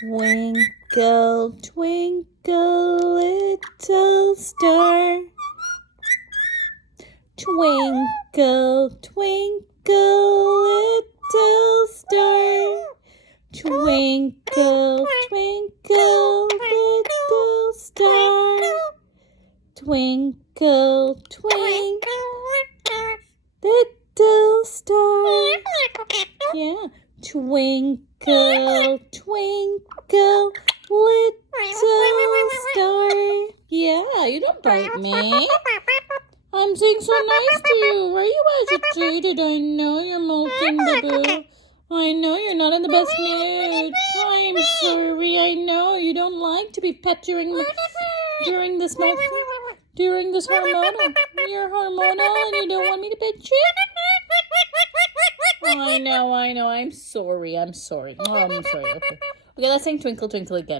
Twinkle, twinkle, little star. Twinkle, twinkle, little star. Twinkle, twinkle, little star. Twinkle, twinkle, little star. Yeah. Twinkle, twinkle, little star. Yeah, you don't bite me. I'm being so nice to you. Why are you agitated? I know you're molting, boo-boo. I know you're not in the best mood. I'm sorry. I know you don't like to be pet during this hormonal. You're hormonal and you don't want me to pet you? I know. I'm sorry. Oh, I'm sorry. Okay, let's sing Twinkle Twinkle again.